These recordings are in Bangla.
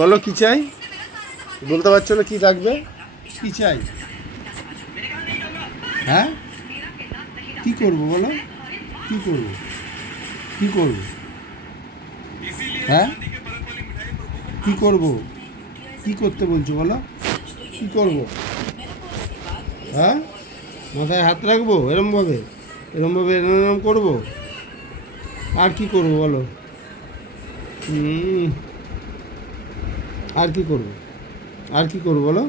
বলো কি চাই, বলতে পারছো না? কি লাগবে, কি চাই? হ্যাঁ, কি করবো বলো, কি করবো, কি করবো? হ্যাঁ, কি করবো, কি করতে বলছো বলো, কি করবো? হ্যাঁ, মাথায় হাত রাখবো এরমভাবে, এরমভাবে এরম করবো? আর কি করবো বলো? আর কি করবো, আর কি করবো বলো?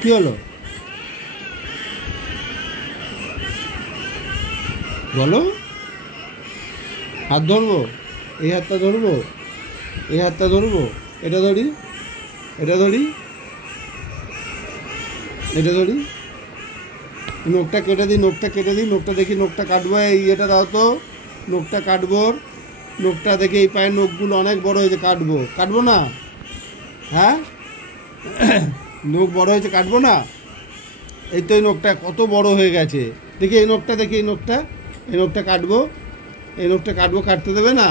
কি হলো বলো? হাত ধরবো, এই হাতটা ধরবো, এই হাতটা ধরবো, এটা ধরি, এটা ধরি, এটা ধরি, নখটা কেটে দিই, নখটা কেটে দিই, নখটা দেখি, নখটা কাটবো, এই এটা দাও তো, নখটা কাটবো, নখটা দেখে এই পায়ের নখগুলো অনেক বড় হয়েছে, কাটবো, কাটবো না? হ্যাঁ, নখ বড় হয়েছে, কাটবো না? এই তো এই নখটা কত বড় হয়ে গেছে, দেখি এই নখটা, দেখি এই নখটা, এই নখটা কাটবো, এই নখটা কাটবো, কাটতে দেবে না?